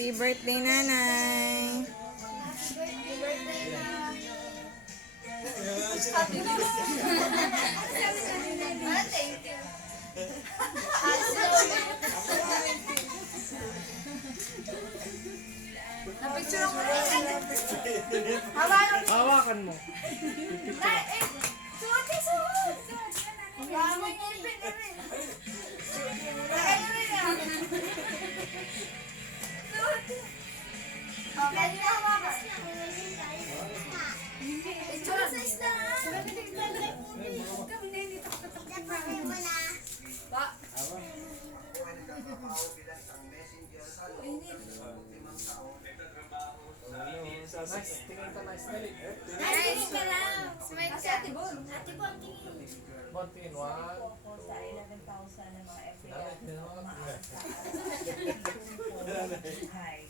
Happy birthday, nanay. Thank you. Napicture ako rin. Hawakan mo. Suot eh, suot. Hawakan mo yung ipin na rin. Lagay mo rin ah. Suot. Okay, hindi na hawakan. Picture sa isla ah. Ba? Nice. Tingin ka nice. Dali. Nice ka lang. Smile ka. Ate Bon, tingin. Bontin. 1. Sa 11,000 ng mga FPL. Dali. Hi.